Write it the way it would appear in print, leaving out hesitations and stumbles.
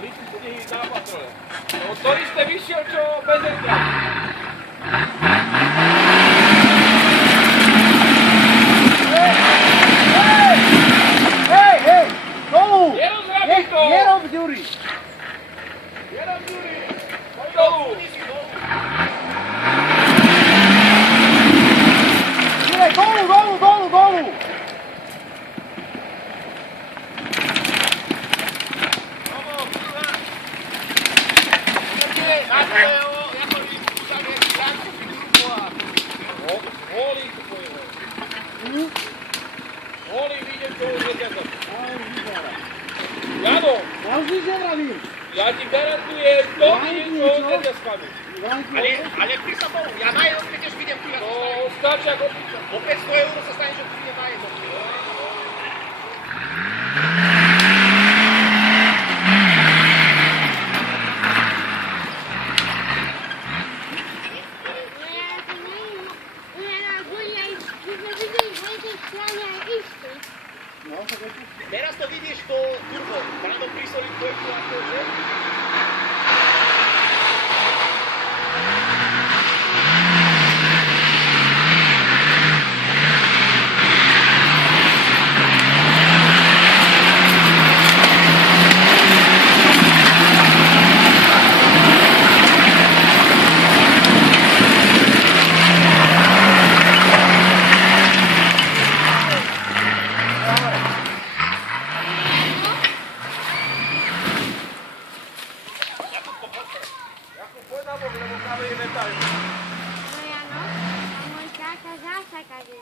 vy ste na patrole. No, ktorý ste vyšiel, čo bez reťazí? Hej! Dolu! Nerozrábaj to! Nerob ďury! Nerob ďury! Poď dolu! Dolu! Holý vidím toho reťazom. Jano, ja ti garantujem, to vidím toho reťazkami. Ale ty sa bol, ja na jednotke tiež vidím tu. No, stačí ako pizza. O 500 eur sa stane, že tu vidím na jednotke. Teraz to vidíš to turbo, tam prísolí dvojku ako, že? Lebo káve je metaj. No ja no, a môj táta zásaka, že